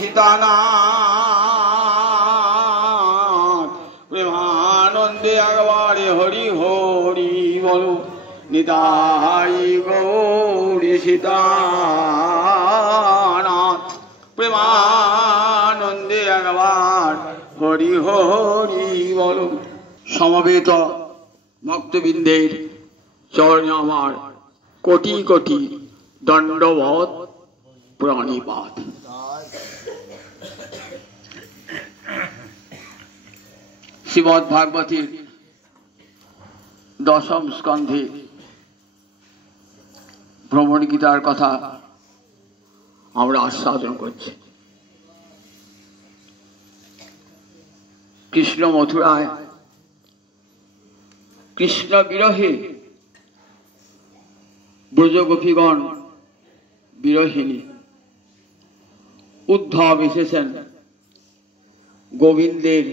সীতানাথ প্রেমানন্দে একবারে হরি হরি বলো নিতাই গৌরী সীতানাথ প্রেমানন্দে একবার হরি হরি বলো। সমবেত ভক্তবৃন্দের চরণে আমার কোটি কোটি দণ্ডবত প্রণিপাত। শ্রীমদ্ ভাগবতীর দশম স্কন্ধে ভ্রমণ গীতার কথা আমরা আস্বাদন করছি। কৃষ্ণ মথুরায় কৃষ্ণ বিরহে ব্রজগোপীগণ বিরহিণী উদ্ধব এসেছেন গোবিন্দের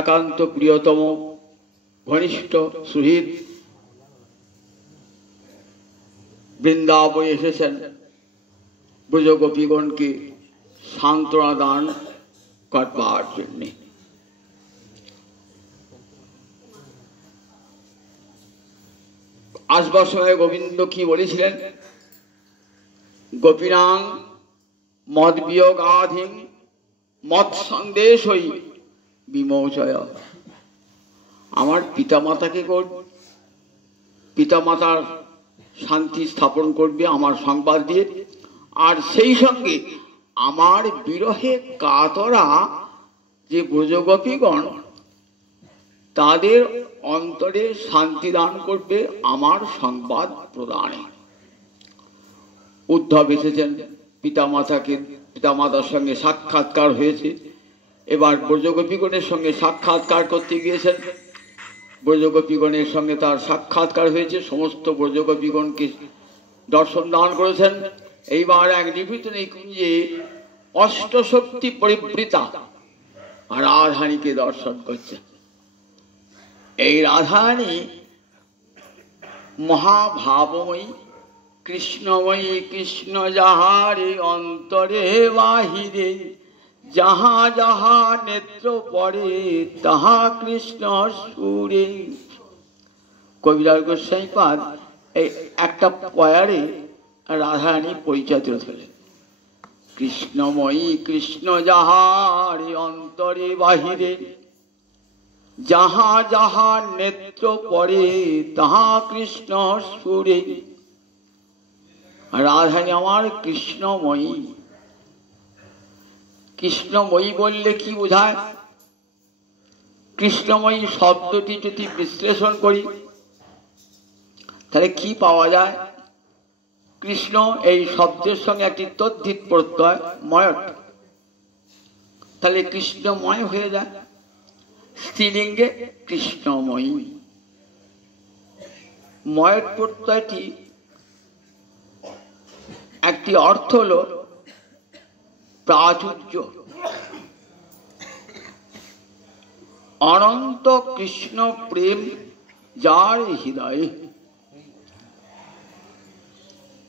একান্ত প্রিয়তম ঘনিষ্ঠ সুহৃদ বৃন্দাবনে এসেছেন ব্রজগোপীগণকে সান্ত্বনা দান করবার জন্য। আসবার সময় গোবিন্দ কি বলেছিলেন? গোপীনাং মদ বিয়োগাধিং মদ সন্দেশই বিমোচয়। আমার পিতামাতাকে পিতামাতার শান্তি স্থাপন করবে আমার সংবাদ দিয়ে, আর সেই সঙ্গে আমার বিরহে কাতরা যে ব্রজগোপীগণ তাদের অন্তরে শান্তি দান করবে আমার সংবাদ প্রদানে। উদ্ধব এসেছেন, পিতামাতার সঙ্গে সাক্ষাৎকার হয়েছে। এবার ব্রজগোপীগণের সঙ্গে সাক্ষাৎকার করতে গিয়েছেন। ব্রজগোপীগণের সঙ্গে তার সাক্ষাৎকার হয়েছে, সমস্ত ব্রজগোপীগণকে দর্শন দান করেছেন। এইবার এক নিভৃত নিকুঞ্জে অষ্টশক্তি পরিবৃতা রাধারানীকে দর্শন করছেন। এই রাধারানী মহাভাবময়ী কৃষ্ণময়ী, কৃষ্ণ যাহারে অন্তরে বাহিরে, যাহা যাহা নেত্র পড়ে তাহা কৃষ্ণ সুরে। কবিরাজ গোস্বামীপাদ এই একটা পয়ারে রাধারানী পরিচয় দিলেন। কৃষ্ণময়ী কৃষ্ণ যাহারে অন্তরে বাহিরে, যাহা যাহা নেত্র পড়ে তাহা কৃষ্ণ সুরে। রাধারানী আমার কৃষ্ণময়ী। কৃষ্ণময়ী বললে কি বোঝায়? কৃষ্ণময়ী শব্দটি যদি বিশ্লেষণ করি তাহলে কি পাওয়া যায়? কৃষ্ণ এই শব্দের সঙ্গে একটি তদ্ধিত প্রত্যয় ময়ট, তাহলে কৃষ্ণময় হয়ে যায়। স্ত্রীলিঙ্গে কৃষ্ণময়ী। ময়ট প্রত্যয়টি একটি অর্থ হল প্রাচুর্য। অনন্ত কৃষ্ণ প্রেম যার হৃদয়ে।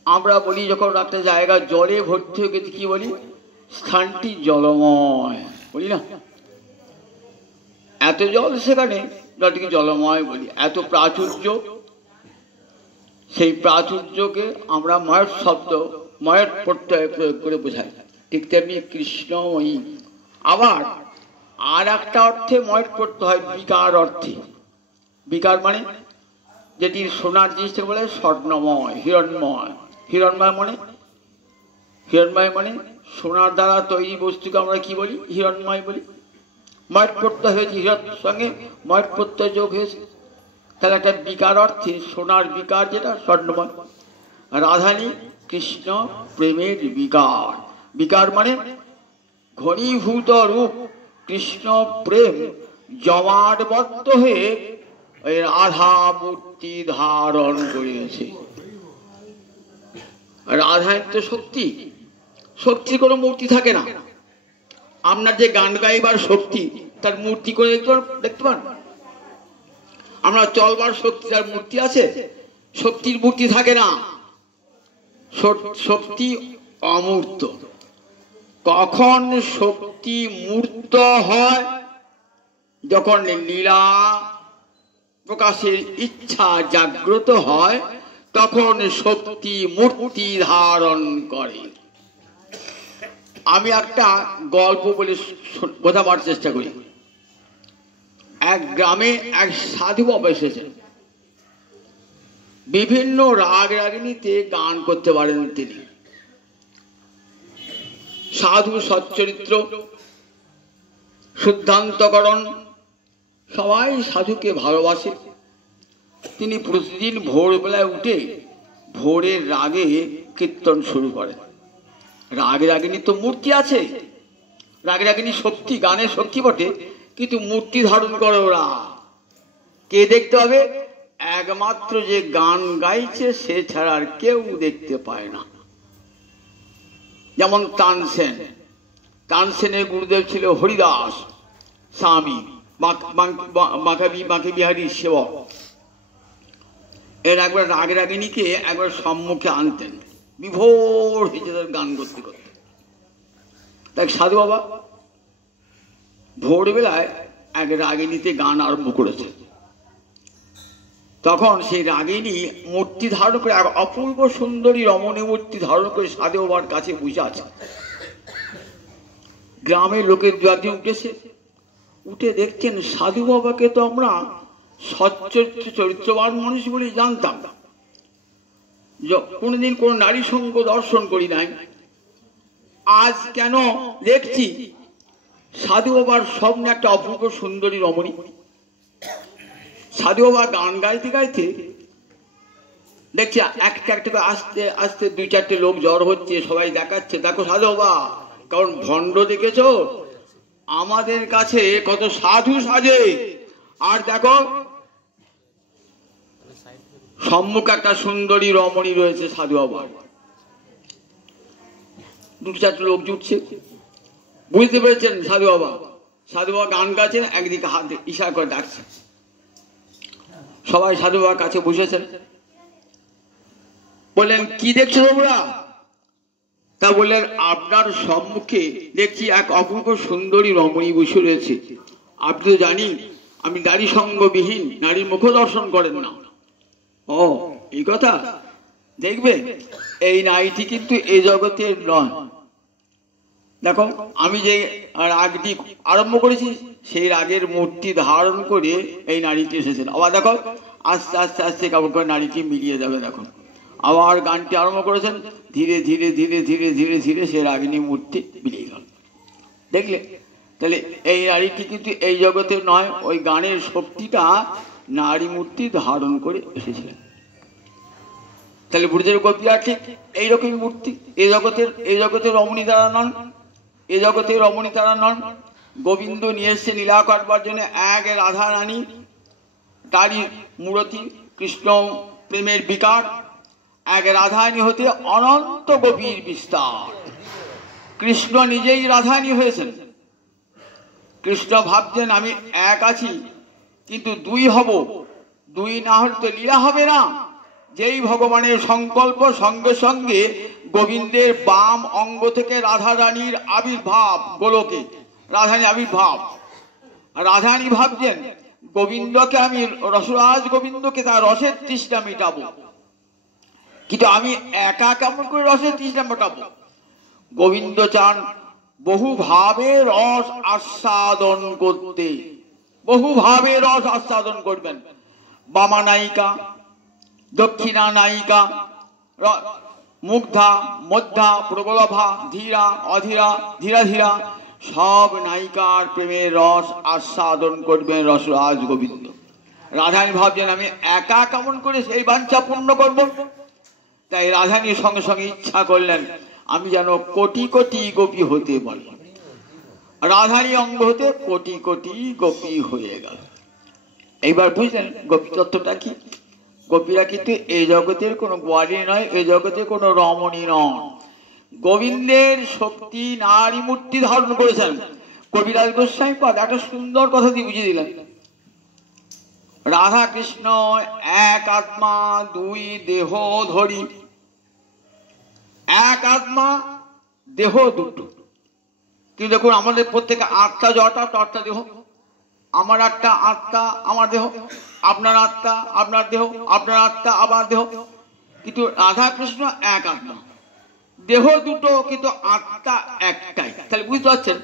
আমরা বলি যখন একটা জায়গা জলে ভর্তি হয়ে গেছে কি বলি? স্থানটি জলময় বলি না? এত জল সেখানে, জলটিকে জলময় বলি। এত প্রাচুর্য, সেই প্রাচুর্যকে আমরা ময়ট শব্দ ময়ট প্রত্যয় প্রয়োগ করে বোঝাই। ঠিক তেমনি কৃষ্ণময়ী। আবার আর একটা অর্থে ময়ট করতে হয় বিকার অর্থে। বিকার মানে যেটি সোনার জিনিসটাকে বলে স্বর্ণময়, হিরণময়। হিরণময় মানে সোনার দ্বারা তৈরি বস্তুকে আমরা কি বলি? হিরণময় বলি। ময়ট প্রত্যয় হয়েছে, হিরণ সঙ্গে ময়ট প্রত্যয় যোগ হয়েছে, তাহলে একটা বিকার অর্থে সোনার বিকার যেটা স্বর্ণময়। রাধারানী কৃষ্ণ প্রেমের বিকার। বিকার মানে ঘনীভূত রূপ কৃষ্ণ প্রেম জমাটবদ্ধ হয়ে ওই রাধা মূর্তি ধারণ করেছে। রাধারানী তো শক্তি, শক্তির কোনো মূর্তি থাকে না। আপনার যে গান গাইবার শক্তি তার মূর্তি করে দেখতে পান? আমরা চলবার শক্তি, তার মূর্তি আছে? শক্তির মূর্তি থাকে না, শক্তি অমূর্ত। কখন শক্তি মূর্ত হয়? যখন লীলা প্রকাশের ইচ্ছা জাগ্রত হয় তখন শক্তি মূর্তি ধারণ করে। আমি একটা গল্প বলে বোঝাবার চেষ্টা করি। এক গ্রামে এক সাধু বাবা এসেছেন। বিভিন্ন রাগ রাগিনীতে গান করতে পারেন তিনি। সাধু, সচ্চরিত্র, শুদ্ধান্তকরণ, সবাই সাধুকে ভালোবাসে। তিনি প্রতিদিন ভোরবেলায় উঠে ভোরের রাগে কীর্তন শুরু করেন। রাগ রাগিনী তো মূর্তি আছে, রাগ রাগিনী শক্তি, গানের শক্তি বটে, কিন্তু মূর্তি ধারণ করে ওরা। কে দেখতে হবে? একমাত্র যে গান গাইছে সে ছাড়া আর কেউ দেখতে পায় না। যেমন তানসেন, তানসেনের গুরুদেব ছিল হরিদাস স্বামী, বাঁকে বিহারীর সেবক। এর একবার রাগ রাগিনীকে একবার সম্মুখে আনতেন, বিভোর হয়েছে তার গান করতে করতে। দেখ সাধু বাবা ভোরবেলায় এক রাগিনীতে গান আরম্ভ করেছে। তখন সেই রাগিনী মূর্তি ধারণ করে, এক অপূর্ব সুন্দরী রমণী মূর্তি ধারণ করে সাধু বাবার কাছে বসে আছে। গ্রামের লোকের দুয়ারে উঠেছে, উঠে দেখছেন সাধু বাবাকে তো আমরা সচ্চরিত্র চরিত্রবান মানুষ বলেই জানতাম, কোনোদিন কোন নারী সঙ্গ দর্শন করি নাই। আজ কেন দেখছি সাধু বাবার স্বপ্নে একটা অপূর্ব সুন্দরী রমণী। সাধু বাবা গান গাইতে গাইতে দেখছি একটা একটা করে আস্তে আস্তে দুই চারটে লোক জ্বর হচ্ছে, সবাই দেখাচ্ছে দেখো সাধু বাবা। কারণ ভণ্ড দেখেছ, আমাদের কাছে কত সাধু সাজে, আর দেখো সম্মুখে একটা সুন্দরী রমণী রয়েছে সাধু বাবার। দুটো চারটে লোক জুটছে, বুঝতে পেরেছেন সাধু বাবা। সাধু বাবা গান গাইছেন, একদিকে হাত ইশারা করে ডাকছে। সবাই সাধু বাবার কাছে বসেছেন। বললেন কি দেখছো তোমরা? তা বললেন আপনার সম্মুখে দেখছি এক অপূর্ব সুন্দরী রমণী বসে রয়েছে। আপনি তো জানি আমি নারী সঙ্গবিহীন, নারীর মুখ দর্শন করেন না। ও এই কথা, দেখবে এই নারীটি কিন্তু এই জগতের নয়। দেখো আমি যে রাগটি আরম্ভ করেছি সেই রাগের মূর্তি ধারণ করে এই নারীটি এসেছেন। আবার দেখো আস্তে আস্তে আস্তে কেমন করে নারীটি মিলিয়ে যাবে। দেখো আবার গানটি আরম্ভ করেছেন, ধীরে ধীরে ধীরে ধীরে ধীরে ধীরে সে রাগিনী মূর্তি মিলিয়ে গেল। দেখলে তাহলে এই নারীটি কিন্তু এই জগতের নয়, ওই গানের শক্তিটা নারী মূর্তি ধারণ করে এসেছিলেন। তাহলে বুঝের গোপীরা ঠিক এইরকমই মূর্তি, এই জগতের রমণী তারা নন, এ জগতের রমণী তারা নন। গোবিন্দ নিয়ে এসছে লীলা করবার জন্য এক রাধা রানী, তারই মূরতি কৃষ্ণ প্রেমের বিকার। এক রাধারানী হতে অনন্ত গভীর বিস্তার। কৃষ্ণ নিজেই রাধারানী হয়েছেন। কৃষ্ণ ভাবছেন আমি এক আছি, কিন্তু দুই হব, দুই না হলে তো লীলা হবে না। যেই ভগবানের সংকল্প, সঙ্গে সঙ্গে গোবিন্দের বাম অঙ্গ থেকে রাধা রানীর আবির্ভাব, গোলকে রাধারানী আবির্ভাব। রাধারানী ভাবছেন গোবিন্দকে আমি, রসরাজ গোবিন্দকে তার রসের তৃষ্ণা মেটাবো, কিন্তু আমি একা কেমন করে রসের তৃষ্ণা মেটাবো? গোবিন্দ চান বহু ভাবে রস আস্বাদন করতে, বহু ভাবে রস আস্বাদন করবেন। বামা নায়িকা, দক্ষিণা নায়িকা, মুগ্ধা, মধ্যা, প্রবলভা, ধীরা, অধীরা, ধীরা ধীরা, সব নায়িকার প্রেমের রস আস্বাদন করবেন রসরাজ গোবিন্দ। রাধারানী ভাবছেন আমি একা কেমন করে সেই বাঞ্ছা পূর্ণ করব। তাই রাধারানীর সঙ্গে সঙ্গে ইচ্ছা করলেন আমি যেন কোটি কোটি গোপী হতে পারি। রাধারানী অঙ্গ হতে কোটি কোটি গোপী হয়ে গেল। এইবার বুঝলেন গোপী তত্ত্বটা কি? গোপীরা কিন্তু এই জগতের কোনো গোয়ালি নয়, এই জগতে কোনো রমণী নয়। গোবিন্দের শক্তি নারী মূর্তি ধারণ করেছেন। কবিরাজ গোস্বামী পাদ একটা সুন্দর কথা দিয়ে বুঝিয়ে দিলেন। রাধা কৃষ্ণ এক আত্মা দুই দেহ ধরি, এক আত্মা দেহ দুটো, কিন্তু দেখুন আমাদের প্রত্যেকে আত্মা যটা তটা দেহ, আমার একটা আত্মা আমার দেহ, আপনার আত্মা আপনার দেহ, আপনার আত্মা আবার দেহ। কিন্তু রাধা কৃষ্ণ এক আত্মা, দেহ দুটো কিন্তু আত্মা একটাই। তাহলে বুঝতে পারছেন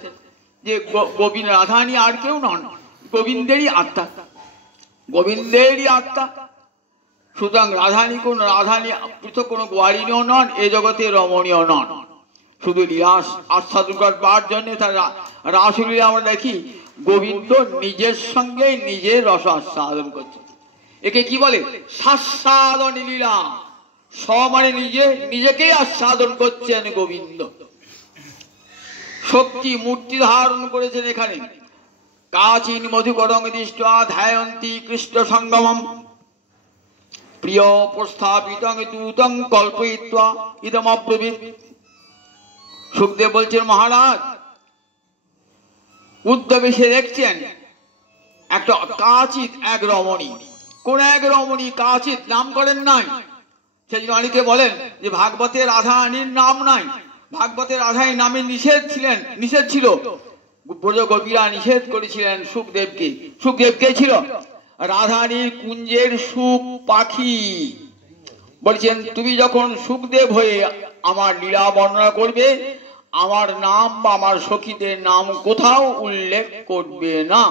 যে গোবিন্দ রাধারানী আর কেউ নন, গোবিন্দেরই আত্মা, গোবিন্দেরই আত্মা। সুতরাং রাধারানী কোন রাধারানী পৃথক কোনো গোয়ারিনীও নন, এ জগতে রমণীয় নন। শুধু লীলাস আস্বাদন করবার জন্য তার রাসলীলা আমরা দেখি গোবিন্দ নিজের সঙ্গে নিজের রস আস্বাদন করছে। একে কি বলে? সাস্বাদন লীলা। স মানে নিজে, নিজেকেই আস্বাদন করছেন গোবিন্দ। শক্তি মূর্তি ধারণ করেছেন এখানে। কাচিন মধুকরং দৃষ্টা ধ্যায়ন্তি কৃষ্ণ সঙ্গমম প্রিয় প্রস্থাপিতং দূতং কল্পয়িত্বা ইদম অব্রবীত। সুখদেব বলছেন মহারাজ উদ্ধব এসে দেখছেন একটা কাচিত এক রমণী। কোন এক রমণী? কাচিত, নাম করেন নাই। সেই জন্য অনেকে বলেন যে ভাগবতে রাধারানীর নাম নাই। ভাগবতে রাধারানীর নামে নিষেধ ছিল। ব্রজ গোপীরা নিষেধ করেছিলেন সুখদেবকে। সুখদেবকে ছিল রাধারানীর কুঞ্জের সুখ পাখি। বলছেন তুমি যখন সুখদেব হয়ে আমার লীলা বর্ণনা করবে, আমার নাম বা আমার সখীদের নাম কোথাও উল্লেখ করবে না।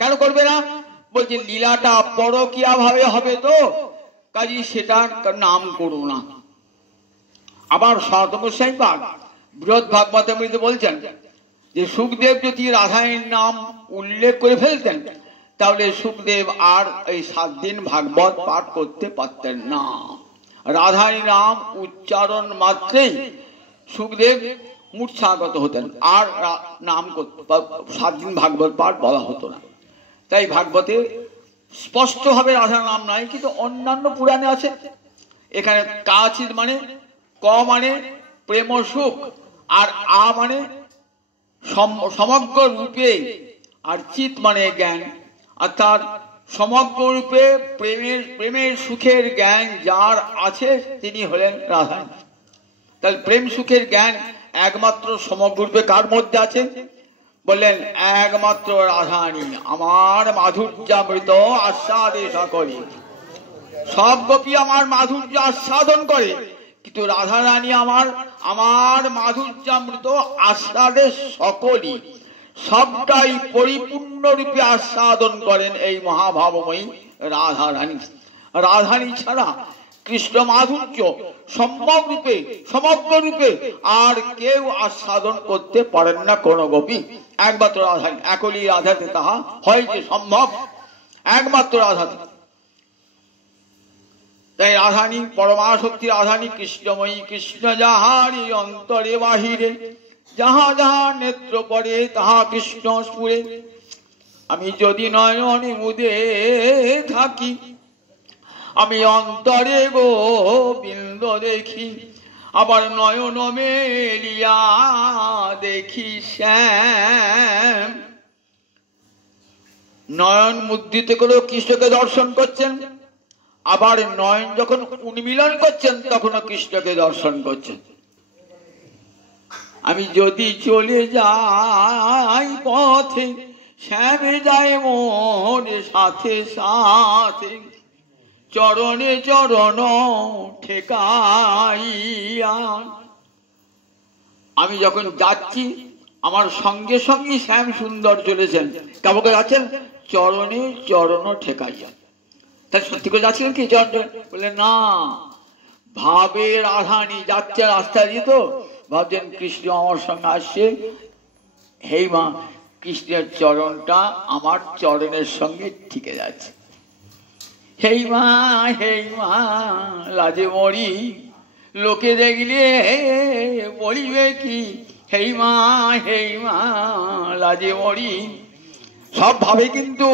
কেন করবে না? বলছে লীলাটা পরকীয়া ভাবে হবে তো, কাজী সেটার নাম করো না। আবার সতমস্যাই পাক বৃহৎ ভাগবতের মধ্যে বলছেন যে সুখদেব যদি রাধারানীর নাম উল্লেখ করে ফেলতেন তাহলে সুখদেব আর এই 7 দিন ভাগবত পাঠ করতে পারতেন না। রাধারানীর নাম উচ্চারণ মাত্রেই সুখদেব মূর্ছাগত হতেন, আর নাম 7 দিন ভাগবত পাঠ বলা হতো না। তাই ভাগবতে স্পষ্টভাবে রাধার নাম নাই, কিন্তু অন্যান্য পুরাণে আছে। এখানে কাচিত মানে ক মানে প্রেম সুখ, আর আ মানে সমগ্র রূপে, আর চিত মানে জ্ঞান। অর্থাৎ সমগ্র রূপে প্রেমের সুখের জ্ঞান যার আছে তিনি হলেন রাধা। তাহলে প্রেম সুখের জ্ঞান একমাত্র সমগ্র রূপে কার মধ্যে আছে? বললেন একমাত্র রাধারানী। আমার মাধুর্যামৃত আস্বাদে সকলে, সব গোপী আমার মাধুর্য আস্বাদন করে, কিন্তু রাধারানী আমার মাধুর্যামৃত আস্বাদে সকলই, সবটাই পরিপূর্ণ রূপে আস্বাদন করেন এই মহাভাবময়ী রাধারানী। রাধারানী ছাড়া কৃষ্ণ মাধুর্য সমগ্র রূপে আর কেউ আস্বাদন করতে পারেন না কোন গোপী, একমাত্র রাধারানী। একলি রাধাতে তাহা হয় যে সম্ভব, একমাত্র রাধাতে। তাই রাধারানী পরমাশক্তি রাধারানী কৃষ্ণময়ী। কৃষ্ণ যাহারি অন্তরে বাহিরে, যাহা যাহা নেত্র পড়ে তাহা কৃষ্ণ স্ফুরে। আমি যদি নয়নে মুদে থাকি, আমি অন্তরে গোবিন্দ দেখি, আবার নয়ন মেলিয়া দেখি শ্যাম। নয়ন মুদ্রিত করে কৃষ্ণকে দর্শন করছেন, আবার নয়ন যখন উন্মিলন করছেন তখনও কৃষ্ণকে দর্শন করছেন। আমি যদি চলে যাই পথে, শ্যামে যায় মোর সাথে সাথে, চরণে চরণ ঠেকাইয়া। আমি যখন যাচ্ছি আমার সঙ্গে সঙ্গে শ্যাম সুন্দর চলেছেন। কাউকে যাচ্ছেন চরণে চরণ ঠেকাইয়া। তাহলে সত্যি করে যাচ্ছিলেন কি চরণ? বলে না, ভাবে রাধারানী যাচ্ছে রাস্তায় দিয়ে, তো ভাবছেন কৃষ্ণ আমার সঙ্গে আসছে, হেই মা কৃষ্ণের চরণটা আমার চরণের সঙ্গে ঠিকে যাচ্ছে। হেই মা লাজে মরি, লোকে দেখলে বলিবে কি, হেই মা লাজে মরি। সব ভাবে কিন্তু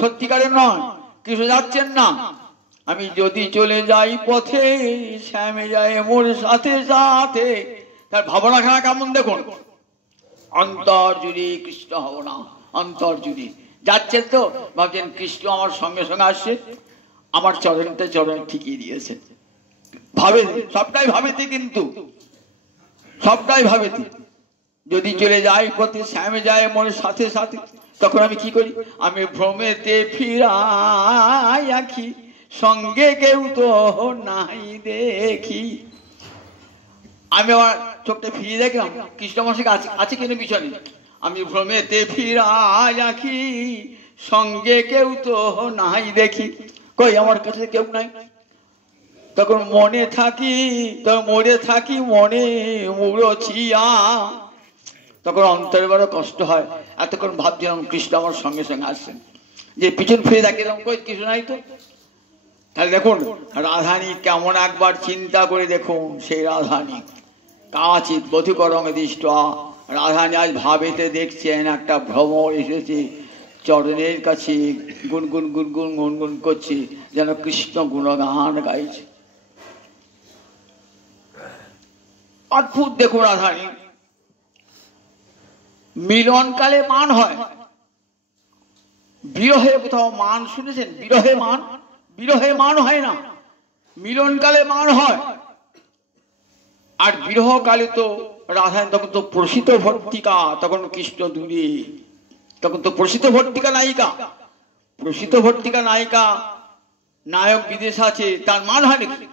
সত্যিকারের নয়, কৃষ্ণ যাচ্ছেন না। আমি যদি চলে যাই পথে, শ্যামে যায় মোর সাথে সাথে। তার ভাবনাখানা কেমন দেখুন, অন্তর জুড়ে কৃষ্ণ হব না, অন্তর জুড়ে যাচ্ছেন তো ভাবছেন কৃষ্ণ আমার সঙ্গে সঙ্গে আসছে, আমার চরণটা চরণ ঠিকিয়ে দিয়েছে। ভাবে সবটাই ভাবেতে, কিন্তু সবটাই ভাবেতে। যদি চলে যায় পথে শ্যামে যায় মনের সাথে সাথে, তখন আমি কি করি? আমি ভ্রমেতে ফিরাই আঁখি, সঙ্গে কেউ তো নাই দেখি। আমি আবার চোখটা ফিরিয়ে দেখলাম কৃষ্ণ মশাই আছে কিনা পিছনে। আমি ভ্রমেতে ফিরাই আঁখি, সঙ্গে কেউ তো নাই দেখি। কই আমার কাছে কেউ নাই। তখন মনে থাকি মনে মুড়ছিয়া। তখন অন্তরে বড় কষ্ট হয়। এতক্ষণ ভাবছিলাম কৃষ্ণ আমার সঙ্গে সঙ্গে আসছেন, যে পিছন ফিরে দেখলাম কই কৃষ্ণ নাই তো। তাহলে দেখুন রাধানী কেমন, একবার চিন্তা করে দেখুন। সেই রাধানী কাচিৎ বধূকরং দৃষ্টা, রাধানী আজ ভাবেতে দেখছেন একটা ভ্রমর এসেছে চরণের কাছে, গুনগুন গুনগুন গুনগুন করছে, যেন কৃষ্ণ গুণগান গাইছে। অদ্ভুত দেখুন রাধানী। মিলনকালে মান হয়, বিরহে কোথাও মান শুনেছেন? বিরহে মান হয় না, মিলনকালে মান হয়। আর বিরহকালে তো রাধানী তখন তো প্রসিত ভর্তিকা, তখন কৃষ্ণ দূরে, তখন তো প্রসিত ভর্তিকা নায়িকা, নায়ক বিদেশ আছে, তার মান হয় নাকি?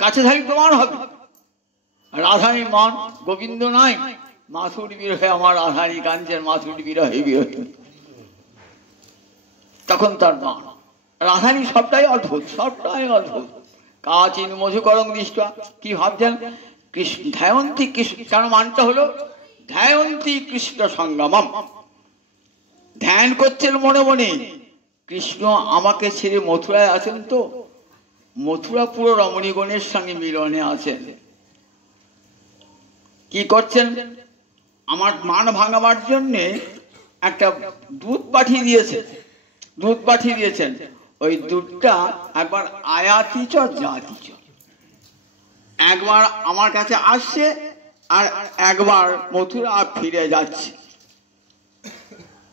কাছে থাকি তো মান হবে। রাধানীর মান, গোবিন্দ নাই, মাথুর বিরহে আমার রাধানী কাঞ্চন, মাথুর বিরহে তখন তার মান। রাধানী সবটাই অদ্ভুত। কাচিন মধুকরং দৃষ্টা, কি ভাবছেন? কৃষ্ণ ধ্যায়ন্তী কৃষ্ণ, কারণ মানটা হলো ধ্যায়ন্তী কৃষ্ণ সঙ্গমম, ধ্যান করছেন মনে মনে। কৃষ্ণ আমাকে ছেড়ে মথুরায় আছেন, তো মথুরা পুরো রমণীগণের সঙ্গে মিলনে আছেন। কি করছেন? আমার মান ভাঙাবার জন্য একটা দুধ পাঠিয়ে দিয়েছেন। ওই দুধটা একবার আয়াতিচ জাতিচ, একবার আমার কাছে আসছে আর একবার মথুরা ফিরে যাচ্ছে।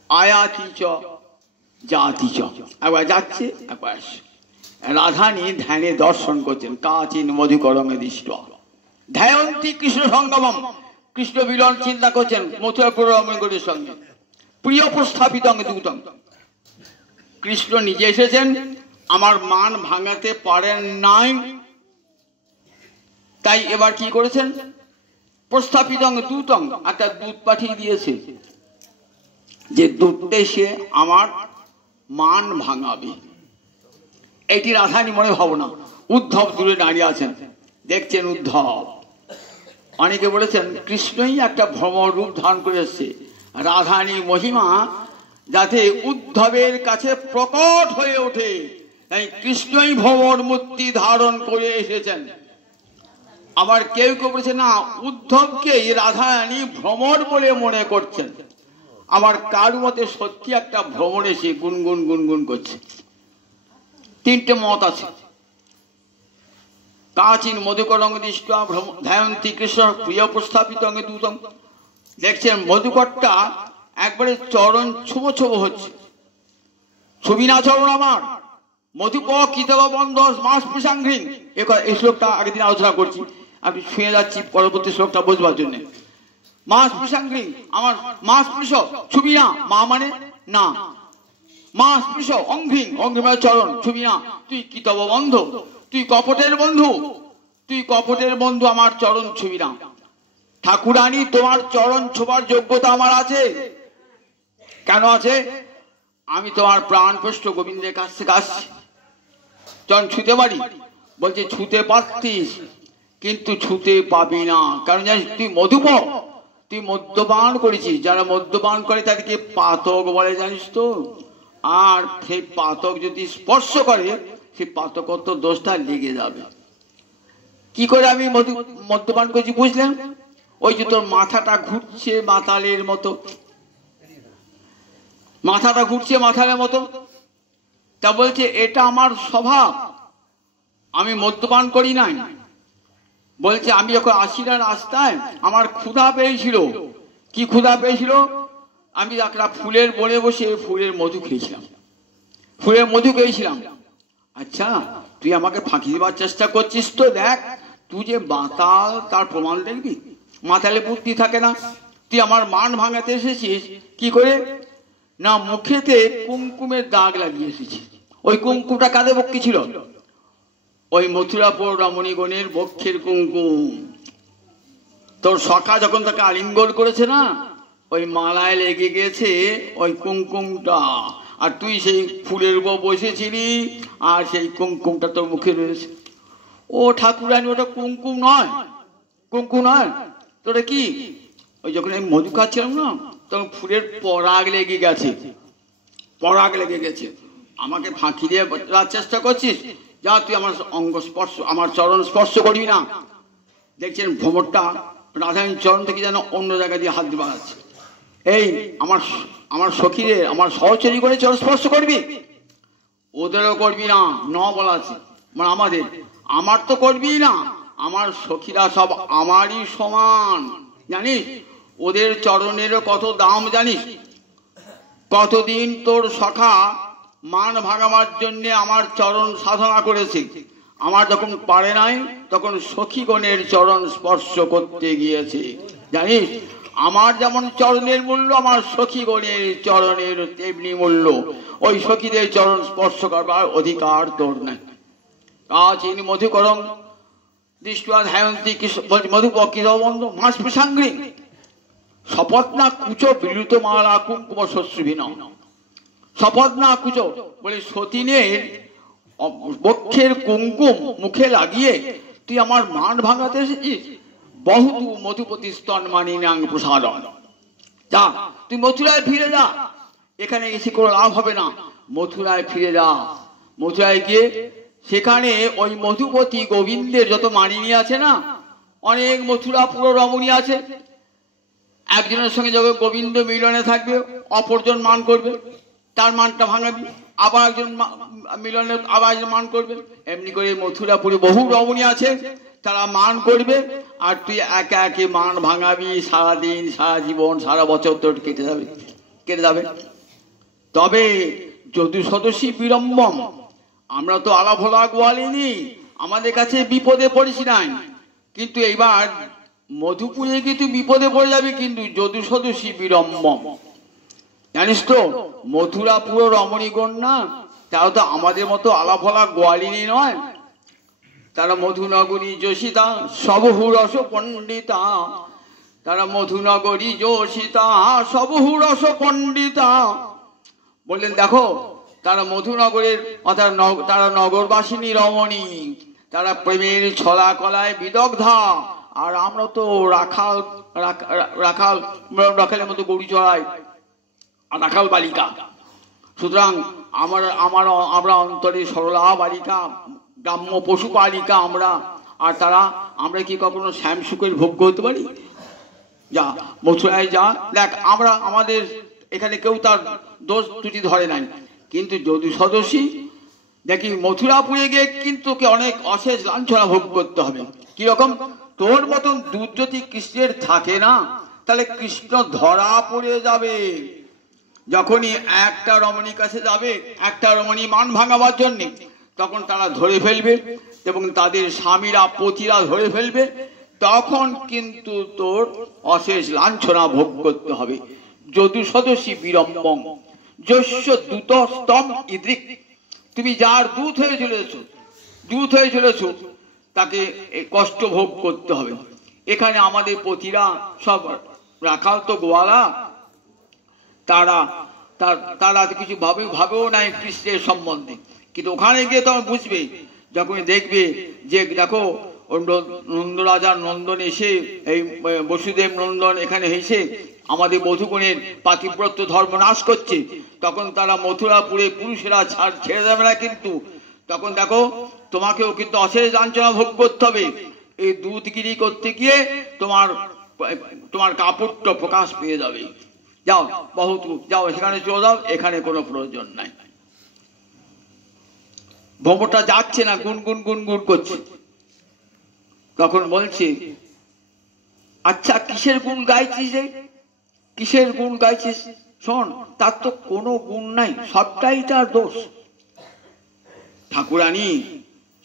আয়াতিচ জাতিচ, একবার যাচ্ছে একবার আসছে। রাধানী ধ্যানে দর্শন করছেন। কাচিন মধুকরমে দৃষ্ট ধ্যায়ন্তী কৃষ্ণ সঙ্গমম, কৃষ্ণ বিলন চিন্তা করছেন মথুরাপুর রমণীগণের সঙ্গে। প্রিয় প্রস্থাপিত দূতং, কৃষ্ণ নিজে এসেছেন, আমার মান ভাঙাতে পারেন নাই, তাই এবার কি করেছেন? প্রস্থাপিত দূতং, একটা দূত পাঠিয়ে দিয়েছে, যে দূতটা এসে আমার মান ভাঙাবে। এটি রাধানী মনে ভাবনা। উদ্ধব দূরে দাঁড়িয়ে আছেন, দেখছেন উদ্ধব। অনেকে বলেছেন কৃষ্ণই একটা ভ্রমর রূপ ধারণ করে এসছে। রাধানী মহিমা যাতে উদ্ধবের কাছে প্রকট হয়ে ওঠে, তাই কৃষ্ণই ভ্রমর মূর্তি ধারণ করে এসেছেন। আবার কেউ কেউ বলেছে না, উদ্ধবকে রাধারানী ভ্রমর বলে মনে করছেন। আমার কারু মতে সত্যি একটা ভ্রমর এসে গুনগুন গুনগুন করছে। তিনটে মত আছে। কাচিন মধুকরং দৃষ্টা ধ্যায়ন্তী কৃষ্ণ প্রিয় প্রস্থাপিত দূতং, দেখছেন মধুকরটা একবারে চরণ ছোব হচ্ছে। ছবি না চরণ আমার মধুপ কিতাব বন্ধ মাস প্রসাংঘ্রিং, এই শ্লোকটা আগের দিন আলোচনা করছি, আমি শুয়ে যাচ্ছি পরবর্তী শ্লোকটা বোঝবার জন্য। মাস প্রসাংঘ্রিং, আমার মাস পৃষ, ছবি না, মা মানে না, মাস পৃষ অঙ্ঘ্রিং, অঙ্ঘ্রিং মানে চরণ, ছবি না। তুই কিতাব বন্ধ, তুই কপটের বন্ধু, আমার চরণ ছবি না। ঠাকুরানী তোমার চরণ ছোবার যোগ্যতা আমার আছে। কেন আছে? আমি তোমার প্রাণ পুষ্ট গোবিন্দের কাছ থেকে আসছি, চরণ ছুতে পারি। বলছে ছুতে পারতিস, কিন্তু ছুতে পাবি না। কারণ জানিস তুই তুই মদ্যপান করেছিস। যারা মদ্যপান করে তাদেরকে পাতক বলে, জানিস তো। আর সেই পাতক যদি স্পর্শ করে, সেই পাতকত্ব দোষটা লেগে যাবে। কি করে আমি মদ্যপান করেছি বুঝলেন? ওই যে তোর মাথাটা ঘুরছে মাতালের মতো, তা বলছে এটা আমার স্বভাব, আমি মদ্যপান করি নাই। বলছে আমি যখন আসি না রাস্তায়, আমার ক্ষুধা পেয়েছিল। কি ক্ষুধা পেয়েছিল? আমি একটা ফুলের বনে বসে ফুলের মধু খেয়েছিলাম। আচ্ছা, তুই আমাকে ফাঁকি দেবার চেষ্টা করছিস তো? দেখ, তুই যে মাতাল তার প্রমাণ দেখবি। মাতালে বুদ্ধি থাকে না, তুই আমার মান ভাঙাতে এসেছিস কি করে? না, মুখেতে কুমকুমের দাগ লাগিয়ে এসেছিস। ওই কুমকুমটা কাদের পক্ষে ছিল? ওই মথুরাপুর রমণীগণের বক্ষের কুমকুম। তোর সখা যখন তাকে আলিঙ্গন করেছে না, ওই মালায় লেগে গেছে ওই কুমকুমটা, আর তুই সেই ফুলের উপর বসেছিলি আর সেই কুমকুমটা তোর মুখে রয়েছে। ও ঠাকুরানী, ওটা কুমকুম নয়, কুমকুম নয়, তোটা কি? ওই যখন আমি মধু খাচ্ছিলাম না, তখন ফুলের পরাগ লেগে গেছে, পরাগ লেগে গেছে। আমাকে ফাঁকি দিয়ে বলার চেষ্টা করছিস? যা, তুই আমার অঙ্গ স্পর্শ, আমার চরণ স্পর্শ করবি না। দেখছেন ভ্রমরটা রাধারানীর চরণ থেকে যেন অন্য জায়গা দিয়ে হাত দিয়ে বাড়াচ্ছে। এই আমার সখীদের, আমার সহচরী করে চরণ স্পর্শ করবি? ওদেরও করবি না, ন বলা আছে। মানে আমাদের, আমার তো করবি না। আমার সখীরা সব আমারই সমান, জানিস? ওদের চরণেরও কত দাম জানিস? কতদিন তোর সখা মান ভাঙাবার জন্য আমার চরণ সাধনা করেছে। আমার যখন পারে নাই, তখন সখীগণের চরণ স্পর্শ করতে গিয়েছে, জানিস? আমার যেমন চরণের মূল্য, আমার সখীগণের চরণের তেমনি মূল্য। ওই সখীদের চরণ স্পর্শ করবার অধিকার তোর নাই। কাচিন মধুকরম দৃষ্টা ধ্যায়ন্তী মধুপক্ষিবন্ধ মাস প্রসাঙ্গী শপথ না কুচো বিলুত মালা কুঙ্কুম শস্যভিন। শপথ না কুচো বলে সতীনের বক্ষের কুঙ্কুম মুখে লাগিয়ে তুই আমার মান ভাঙাতে এসেছিস? বহু মধুপতি স্তন মানি নাং প্রসাদন। যা, তুই মথুরায় ফিরে যা, এখানে এসে কোনো লাভ হবে না। মথুরায় ফিরে যা। মথুরায় গিয়ে সেখানে ওই মধুপতি গোবিন্দের যত মানিনী আছে না, অনেক মথুরা পুরো রমণী আছে। একজনের সঙ্গে যখন গোবিন্দ মিলনে থাকবে, অপরজন মান করবে, তার মানটা ভাঙাবি। আবার একজন মিলনে আবার একজন মান করবে। এমনি করে মথুরাপুরে বহু রমণী আছে, তারা মান করবে, আর তুই একে একে মান ভাঙাবি। সারাদিন, সারা জীবন, সারা বছর তোর কেটে যাবে। তবে যদু সদস্যী বিড়ম্বম, আমরা তো আলাভোলা গোয়ালিনি, আমাদের কাছে বিপদে পড়িস নাই। কিন্তু এইবার মধুপুরে গিয়ে তুই বিপদে পড়ে যাবি, কিন্তু যদু সদস্যী বিড়ম্বম। জানিস তো, মথুরা পুরো রমণীগণ না, তারা তো আমাদের মতো আলাভোলা গোয়ালিনী নয়। তারা মধুনগরী যোশিতা সবহু রস পণ্ডিতা। তারা মধুনগরী যোশিতা সবহু রস পণ্ডিতা। বললেন দেখো, তারা মধুনগরের অর্থাৎ তারা নগরবাসিনী রমণী, তারা প্রেমের ছলা কলায় বিদগ্ধা। আর আমরা তো রাখালের মতো গরু চড়াই, রাখাল বালিকা। সুতরাং আমরা অন্তরে সরলা বালিকা, গ্রাম্য পশু বালিকা আমরা। আর আমরা কি কখনো শ্যাম সুখের ভোগ্য হতে পারি? যা, মথুরায় যা, দেখ আমাদের এখানে কেউ তার দোষ ত্রুটি ধরে নাই। কিন্তু যদু সদস্যী দেখি মথুরাপুরে গিয়ে কিন্তু অনেক অশেষ লাঞ্ছনা ভোগ করতে হবে। কিরকম? তোর মতন দুধ যদি কৃষ্ণের থাকে না, তাহলে কৃষ্ণ ধরা পড়ে যাবে। যখনই একটা রমণীর কাছে যাবে, একটা রমণী মান ভাঙাবার জন্য, তখন তারা ধরে ফেলবে এবং তাদের স্বামীরা পতিরা ধরে ফেলবে। তখন কিন্তু তোর অশেষ লাঞ্ছনা ভোগ করতে হবে। যদু সদস্যী বিড়ম্বম যস্য দূত স্তম ইদৃক। তুমি যার দূত হয়ে চলেছ, তাকে কষ্ট ভোগ করতে হবে। এখানে আমাদের পতিরা সব রাখাল তো গোয়ালা, তারা কিছু ভাবেও নাই কৃষ্ণের সম্বন্ধে। কিন্তু ওখানে গিয়ে তখন বুঝবে, যখন দেখবে যে দেখো নন্দরাজা নন্দন এসে, এই বসুদেব নন্দন এখানে এসে আমাদের মধুগুণের পাতিব্রত ধর্ম নাশ করছে, তখন তারা মথুরাপুরে পুরুষেরা ছেড়ে দেবে না। কিন্তু তখন দেখো, তোমাকেও কিন্তু অশেষ লাঞ্ছনা ভোগ করতে হবে। এই দুধগিরি করতে গিয়ে তোমার কাপড়টা প্রকাশ পেয়ে যাবে। যাও, বহুত যাও, সেখানে চলে যাও, এখানে কোনো প্রয়োজন নাই। ভ্রমরটা যাচ্ছে না, গুনগুন গুনগুন করছে। তখন বলছে, আচ্ছা কিসের গুণ গাইছিস রে? কিসের গুণ গাইছিস? শোন, তার তো কোনো গুণ নাই, সবটাই তার দোষ। ঠাকুরানী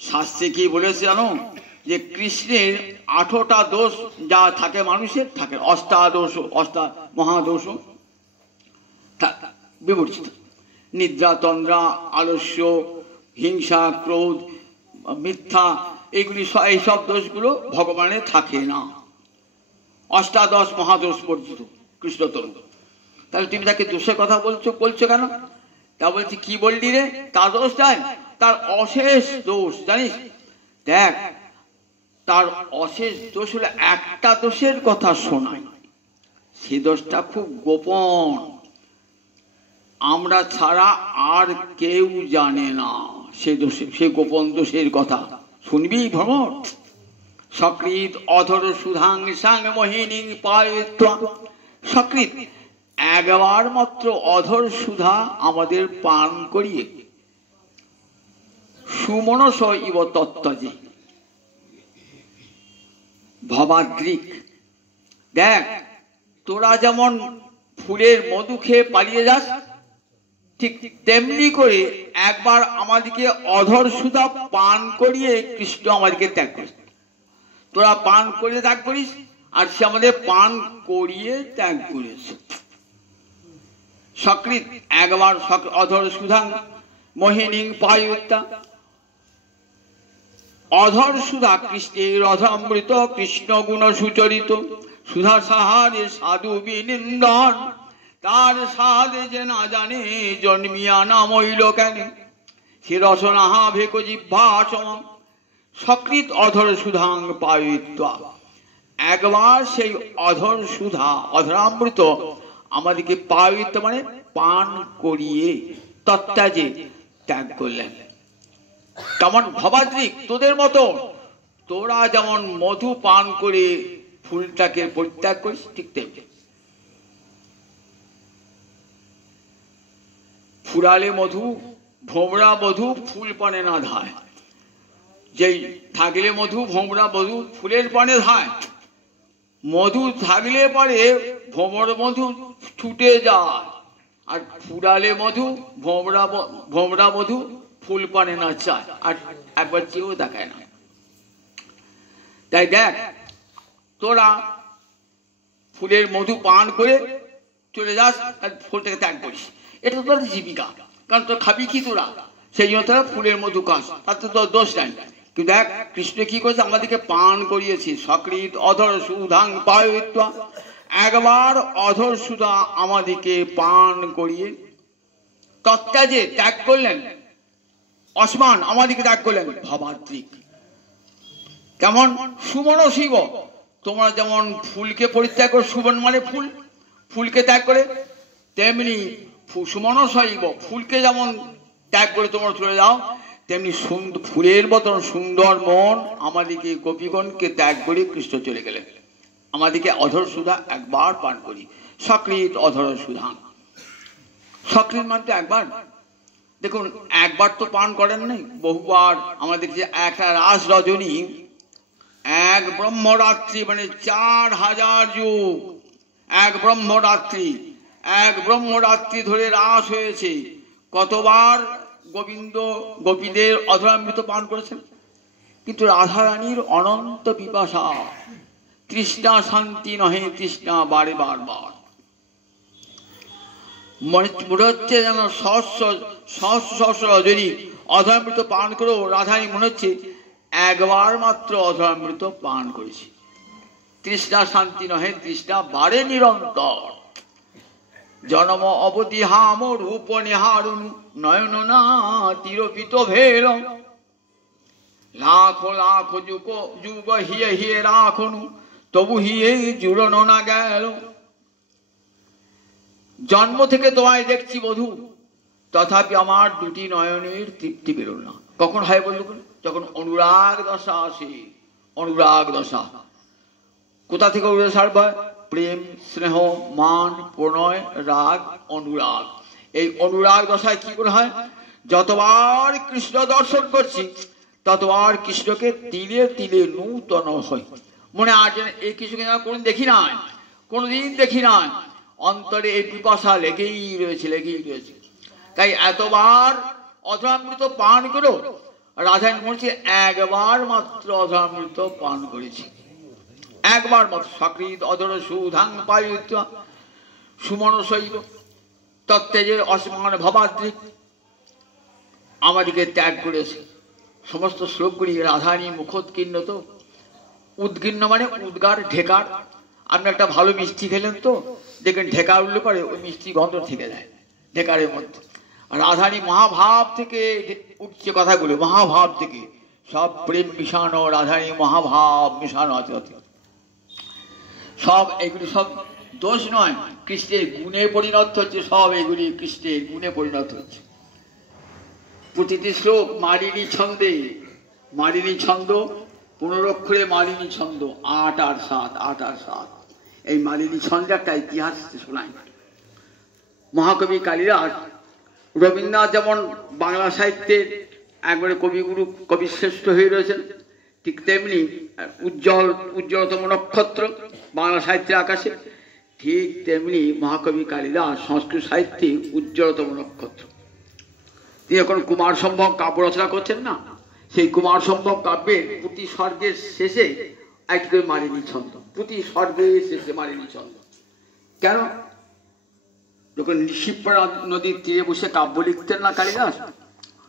শাস্ত্রে কি বলেছে জানো? যে কৃষ্ণের 8টা দোষ যা থাকে মানুষের থাকে, অষ্টাদোষ, মহাদোষ বিবর্জিত। নিদ্রা, তন্দ্রা, আলস্য, হিংসা, ক্রোধ, মিথ্যা, এইসব দোষগুলো ভগবানের থাকে না। অষ্টাদশ মহাদোষ বর্জিত কৃষ্ণতরু। তাহলে তুমি তাকে দোষের কথা বলছো কেন? তা বলছি কি বললি রে, তার দোষ নাই, তার অশেষ দোষ জানিস। দেখ, তার অশেষ দোষ হলো একটা দোষের কথা শোনায়, সে দোষটা খুব গোপন, আমরা ছাড়া আর কেউ জানে না সে গোপন দোষের কথা। শুনবি ভ্রমর? সকৃত অধর সুধাং সাং মোহিনী পায়িত্বা। সকৃত একবার মাত্র অধর সুধা আমাদের পান করিয়ে সুমনস ইব তত্ত্বজে ভবাদ্রিক। দেখ, তোরা যেমন ফুলের মধু খেয়ে পালিয়ে যাস, ঠিক তেমনি করে একবার আমাদেরকে অধর সুধা পান করিয়ে কৃষ্ণ আমাদেরকে ত্যাগ করিস। তোরা পান করিয়ে ত্যাগ করিস, আর সে আমাদের পান করিয়ে ত্যাগ করেছে। সকৃত একবার অধর সুধাং মোহিনী পায়ুত্তা। অধর সুধা কৃষ্ণের অধরামৃত, কৃষ্ণ গুণ সুচরিত, সুধা সাহারে সাধু বিনিন্দন, তার সাধে যে না জানে জন্মিয়া নাম হইল কেন, সে রসনাহা ভেক জিহ্বা সম। সকৃত অধর সুধাং পায়িত্বা। একবার সেই অধর সুধা, অধরামৃত আমাদেরকে পায়িত্ব মানে পান করিয়ে তত্ত্বাজে ত্যাগ করলেন। তেমন ভবাদ্রিক, তোদের মতো তোরা যেমন মধু পান করে ফুলটাকে পরিত্যাগ করিস, ঠিক তেমনি ফুরালে মধু, ভোমরা মধু ফুল পানে না ধায়। যেই থাকলে মধু, ভোমরা মধু ফুলের পানে ধায়। মধু থাকলে পরে ভোমর মধু ছুটে যায়, আর ফুরালে মধু, ভোমরা মধু ফুল পানে না চায়, আর একবার চেয়েও দেখায় না। তাই দেখ, তোরা ফুলের মধু পান করে চলে যাস, আর ফুলটাকে ত্যাগ করিস, এটা তো তোর জীবিকা, কারণ তোর খাবি কি তোরা, সেই জন্য তোরা ফুলের মধু খাস, তাতে তোর দোষ নাই। কিন্তু দেখ, কৃষ্ণ কি করেছে, আমাদেরকে পান করিয়েছে। সকৃত অধর সুধাং পায়িত্বা। একবার অধর সুধা আমাদেরকে পান করিয়ে তত্ত্বাজে ত্যাগ করলেন, অসমান আমাদেরকে ত্যাগ করলেন ভবাদ্রিক। কেমন? সুমন শিব। তোমরা যেমন ফুলকে পরিত্যাগ করো, সুমন মানে ফুল, ফুলকে ত্যাগ করে, তেমনি সুমন শৈব, ফুলকে যেমন ত্যাগ করে তোমরা চলে যাও, তেমনি ফুলের মতন সুন্দর মন আমাদেরকে গোপীগণকে ত্যাগ করে কৃষ্ণ চলে গেলেন। আমাদেরকে অধর সুধা একবার পান করি। সকৃত অধর সুধা। সকৃত মানে তো একবার। দেখুন, একবার তো পান করেন নাই, বহুবার। আমাদের যে একটা রাস রজনী, এক ব্রহ্মরাত্রি মানে 4000 যুগ, এক ব্রহ্মরাত্রি ধরে রাস হয়েছে। কতবার গোবিন্দ গোপীদের অধরামৃত পান করেছেন। কিন্তু রাধারানীর অনন্ত পিপাসা, তৃষ্ণা শান্তি নহে, তৃষ্ণা বারে বারবার। মনে হচ্ছে যেন সহস্র রজনী অধরামৃত পান করেও রাধারানী মনে হচ্ছে একবার মাত্র অধরামৃত পান করেছি। তৃষ্ণা শান্তি নহে, তৃষ্ণা বারে নিরন্তর। জনম অবধি হাম রূপ নিহারুন, নয়ন না তিরোপিত ভেল। লাখ লাখ যুগ হিয়ে হিয়ে রাখনু, তবু হিয়ে জুড়ন না গেল। জন্ম থেকে তোমায় দেখছি বধূ, তথাপি আমার দুটি নয়নের তৃপ্তি বেরোল না। কখন হয় বলুন? যখন অনুরাগ দশা আসে। অনুরাগ দশা কোথা থেকে হয়? প্রেম, স্নেহ, মান, প্রণয়, রাগ, অনুরাগ। এই অনুরাগ দশায় কি করে হয়? যতবার কৃষ্ণ দর্শন করছি, ততবার কৃষ্ণকে তিলে তিলে নূতন হয়। মনে আজ এই কৃষ্ণকে কোনদিন দেখি নাই, কোনদিন দেখি নাই। অন্তরে এই পিপাসা লেগেই রয়েছে। তাই এতবার অধরামৃত পান করো রাধারানী বলছে একবার মাত্র অধরামৃত পান করেছি, একবার মাত্র। সকৃত অধর সুধাং পায়িত্বা সুমনসৈব তত্ত্বেজের অসমান ভবাদ্রিক, আমাদেরকে ত্যাগ করেছে। সমস্ত শ্লোকগুলি রাধারানী মুখোৎকীর্ণ। তো উদ্গীর্ণ মানে উদ্গার, ঢেকার। আপনি একটা ভালো মিষ্টি খেলেন তো দেখেন ঢেকা উঠলে পরে ওই মিষ্টি গন্ধ থেকে যায় ঢেকারের মধ্যে। রাধারানী মহাভাব থেকে উঠছে কথাগুলো, মহাভাব থেকে সব প্রেম মিশানো, রাধারানী মহাভাব মিশানো আছে। সব এগুলি সব দোষ নয়, কৃষ্ণের গুণে পরিণত হচ্ছে। সব এগুলি কৃষ্ণের গুণে পরিণত হচ্ছে। প্রতিটি শ্লোক মালিনী ছন্দে, মালিনী ছন্দ 15 অক্ষরে মালিনী ছন্দ, 8 আর 7, 8 আর 7। এই মালিনী ছন্দের একটা ইতিহাস শোনায়। মহাকবি কালিদাস, রবীন্দ্রনাথ যেমন বাংলা সাহিত্যের একবারে কবিগুরু, কবিশ্রেষ্ঠ হয়ে রয়েছেন, ঠিক তেমনি উজ্জ্বলতম নক্ষত্র বাংলা সাহিত্যের আকাশে, ঠিক তেমনি মহাকবি কালিদাস সংস্কৃত সাহিত্যে উজ্জ্বলতম নক্ষত্র। তিনি এখন কুমার সম্ভব কাব্য রচনা করছেন না, সেই কুমার সম্ভব কাব্যের প্রতি স্বর্গের শেষে একটি করে মালিনী ছন্দ, প্রতি স্বর্গের শেষে মালিনী ছন্দ। কেন? যখন নিশিপ্রা নদীর তীরে বসে কাব্য লিখতেন না কালিদাস,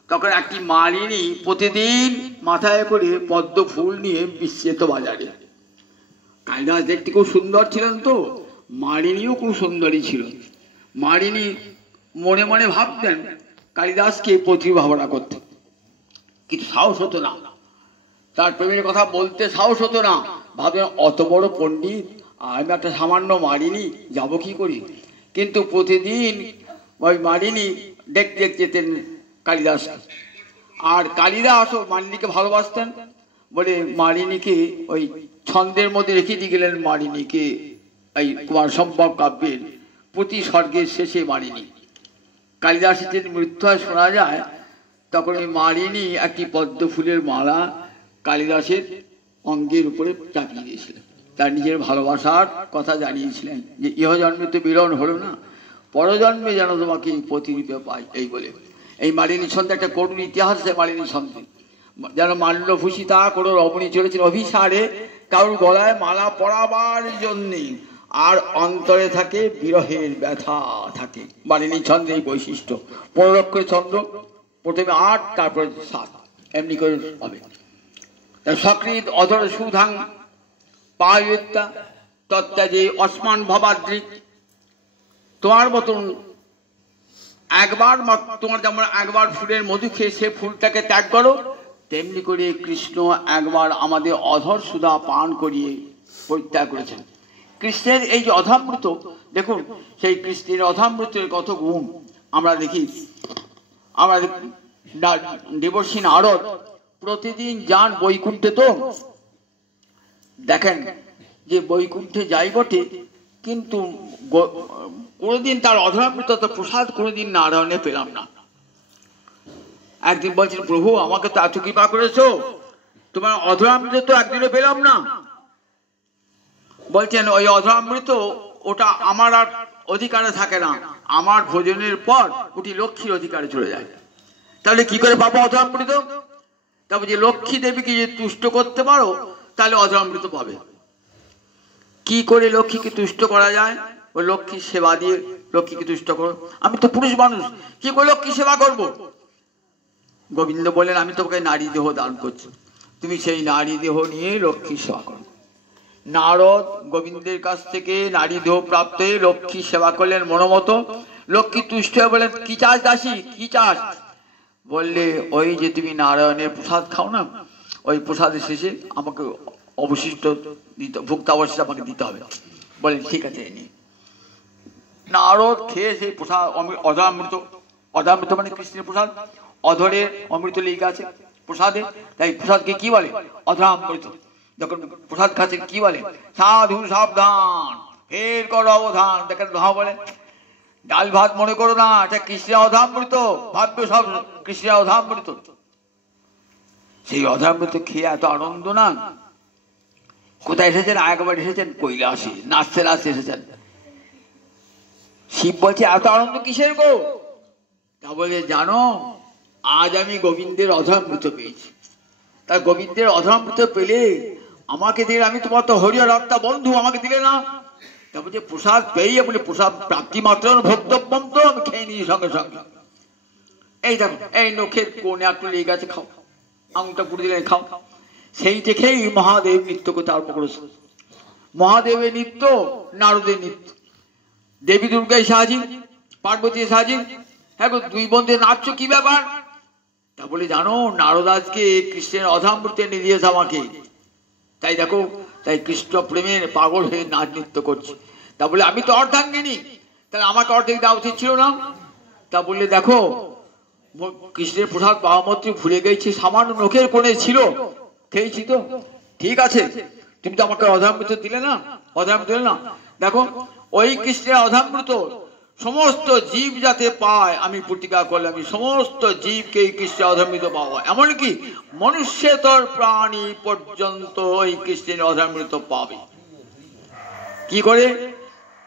তখন একটি মালিনী প্রতিদিন মাথায় করে পদ্ম ফুল নিয়ে বিস্মিত বাজারে। কালিদাস দেখতে খুব সুন্দর ছিলেন, তো মালিনীও খুব সুন্দরী ছিল। মালিনী মনে মনে ভাবতেন কালিদাসকে প্রতিভাবনা করতেন, কিন্তু সাহস হতো না, তার প্রেমের কথা বলতে সাহস হতো না। ভাবতেন অত বড় পণ্ডিত, আমি একটা সামান্য মালিনী যাব কি করি? কিন্তু প্রতিদিন ওই মালিনী দেখতে যেতেন কালিদাস। আর কালিদাসও মালিনীকে ভালোবাসতেন বলে মালিনীকে ওই ছন্দের মধ্যে রেখে দিয়ে গেলেন। মালিনীকে এই কুমার সম্ভব কাব্যের প্রতি স্বর্গের শেষে মালিনী। কালিদাসের যে মৃত্যু হয় শোনা যায়, তখন ওই মালিনী একটি পদ্ম ফুলের মালা কালিদাসের অঙ্গের উপরে চাপিয়ে দিয়েছিলেন, তার নিজের ভালোবাসার কথা জানিয়েছিলেন যে ইহজন্মে তো মিলন হলো না, পরজন্মে যেন তোমাকে প্রতিরূপে পাই, এই বলে। এই মালিনী ছন্দে একটা করুণ ইতিহাস আছে। মালিনী ছন্দে যেন মাল্যভূষিতা কোনো রমণী চলেছিল অভিসারে, কারোর গলায় মালা পরাবার জন্যে, আর অন্তরে থাকে বিরহের ব্যথা থাকে। মালিনী ছন্দে এই বৈশিষ্ট্য। 15 অক্ষরের ছন্দ, প্রথমে 8 তারপরে 7, এমনি করে হবে। সকৃত অধর সুধাং পায়িত্বা তত্ত্বাজে অসমান ভবাদ্রিক, তোমার মতন একবার, তোমার যেমন একবার ফুলের মধু খেয়ে সে ফুলটাকে ত্যাগ করো, তেমনি করে কৃষ্ণ একবার আমাদের অধর সুধা পান করিয়ে পরিত্যাগ করেছেন। কৃষ্ণের এই যে অধামৃত, দেখুন সেই কৃষ্ণের অধামৃতের কত গুণ আমরা দেখি। আমরা দেবর্ষী নারদ প্রতিদিন যান বৈকুণ্ঠে, তো দেখেন যে বৈকুণ্ঠে যাই বটে, কিন্তু কোনোদিন তার অধরামৃত প্রসাদ কোনোদিন নারায়ণে পেলাম না। একদিন বলছেন, প্রভু আমাকে তো এত কৃপা করেছো, তোমার অধরামৃত তো একদিনও পেলাম না। বলছেন ওই অধরামৃত ওটা আমার আর অধিকারে থাকে না, আমার ভোজনের পর ওটি লক্ষ্মীর অধিকারে চলে যায়। তাহলে কি করে পাবো অধরামৃত? তবে যে লক্ষ্মী দেবীকে যদি তুষ্ট করতে পারো তাহলে অধরামৃত পাবে। কি করে লক্ষ্মীকে তুষ্ট করা যায়? ওই লক্ষ্মীর সেবা দিয়ে লক্ষ্মীকে তুষ্ট করো। আমি তো পুরুষ মানুষ, কি করে লক্ষ্মী সেবা করব? গোবিন্দ বলেন, আমি তোমাকে নারী দেহ দান করছি, তুমি সেই নারী দেহ নিয়ে লক্ষ্মীর সেবা করো। নারদ গোবিন্দের কাছ থেকে নারী দেহ প্রাপ্ত লক্ষ্মী সেবা করলেন মনোমতো। লক্ষ্মী তুষ্ট হয়ে বলেন, কি চাস দাসী, কি চাস? বললে, ওই যে তুমি নারায়ণের প্রসাদ খাও না, ওই প্রসাদের শেষে আমাকে অবশিষ্ট ভুক্তাবশিষ্ট আমাকে দিতে হবে। বলেন ঠিক আছে। নারদ খেয়ে সেই প্রসাদ, অধরামৃত, অধরামৃত মানে কৃষ্ণের প্রসাদ, অধরের অমৃত লেগে আছে প্রসাদে, তাই প্রসাদকে কি বলে? অধরামৃত। যখন প্রসাদ খাচ্ছেন কি বলে? সাধু সাবধান, ফের করো অবধান। দেখেন ধা বলে, ডাল ভাত মনে করো না, এটা কৃষ্ণের অধরামৃত, ভাববে সব কৃষ্ণের অধরামৃত। সেই অধরামৃত খেয়ে এত আনন্দ না। কোথায় এসেছেন? একবার এসেছেন কৈলাসে, নাচতে নাচতে এসেছেন। শিব বলছে, এত আনন্দ কিসের গো? তা বলে, জানো আজ আমি গোবিন্দের অধরামৃত পেয়েছি। তা গোবিন্দের অধরামৃত পেলে আমাকে দিলে, আমি তোমার তো হরিহর আত্মা বন্ধু, আমাকে দিলে না? তারপর যে প্রসাদ পেয়ে বলে প্রসাদ প্রাপ্তি মাত্র ভক্তব্যম, তো আমি খেয়ে নিই সঙ্গে সঙ্গে। এই দেখো, এই নখের কোণে একটু লেগে গেছে, খাও, আঙুলটা পুড়ে দিলে খাও। সেই দেখেই মহাদেব নৃত্য করতে আরম্ভ করেছে। মহাদেবের নৃত্য, নারদের নৃত্য। দেবী দুর্গায় সাহায্য, পার্বতী সাহায্য। হ্যাঁ গো, দুই বন্ধে নাচছো, কি ব্যাপার? তা বলে জানো, নারদ আজকে কৃষ্ণের অধরামৃত এনে দিয়েছে আমাকে। তাই দেখো, তাই কৃষ্ণ প্রেমের পাগল হয়ে নাচ নৃত্য করছে। তা বলে আমি তো অর্ধাঙ্গিনী, তাহলে আমাকে অর্ধেক দেওয়া উচিত ছিল না? তা বললে দেখো, কৃষ্ণের প্রসাদ পাওয়া মাত্র ভুলে গেছি, সামান্য নখের কোণে ছিল, খেয়েছি তো। ঠিক আছে, তুমি তো আমাকে অধরামৃত দিলে না, অধরামৃত দিলে না। দেখো, ওই কৃষ্ণের অধরামৃত সমস্ত জীব যাতে পায়, আমি প্রতিজ্ঞা করলে আমি সমস্ত জীবকে কৃষ্ণের অধরামৃত পাওয়া, এমনকি মনুষ্যতর প্রাণী পর্যন্ত ওই কৃষ্ণের অধরামৃত পাবে। কি করে?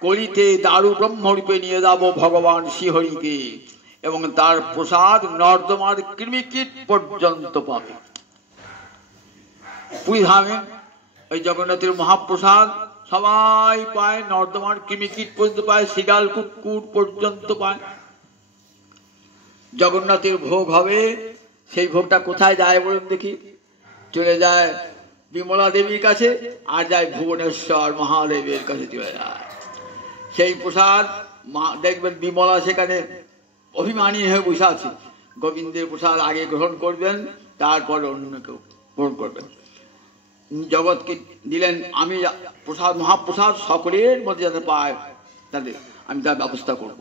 কলিতে দারু ব্রহ্মরূপে নিয়ে যাব ভগবান শ্রীহরিকে, এবং তার প্রসাদ নর্দমার কৃমিকীট পর্যন্ত পাবে। পুরী ধামে ওই জগন্নাথের মহাপ্রসাদ সবাই পায়, নর্দমার কৃমিকীট পর্যন্ত পায়, শিগাল কুকুর পর্যন্ত পায়। জগন্নাথের ভোগ হবে, সেই ভোগটা কোথায় যায় বলুন দেখি? চলে যায় বিমলা দেবীর কাছে, আর যায় ভুবনেশ্বর মহাদেবের কাছে চলে যায়। সেই প্রসাদ দেখবেন বিমলা সেখানে অভিমানী হয়ে বসে আছে। গোবিন্দের প্রসাদ আগে গ্রহণ করবেন, তারপর অন্য কেউ গ্রহণ করবেন। জগৎকে দিলেন, আমি প্রসাদ মহাপ্রসাদ সকলের মধ্যে যাতে পায়, তাদের আমি তার ব্যবস্থা করব।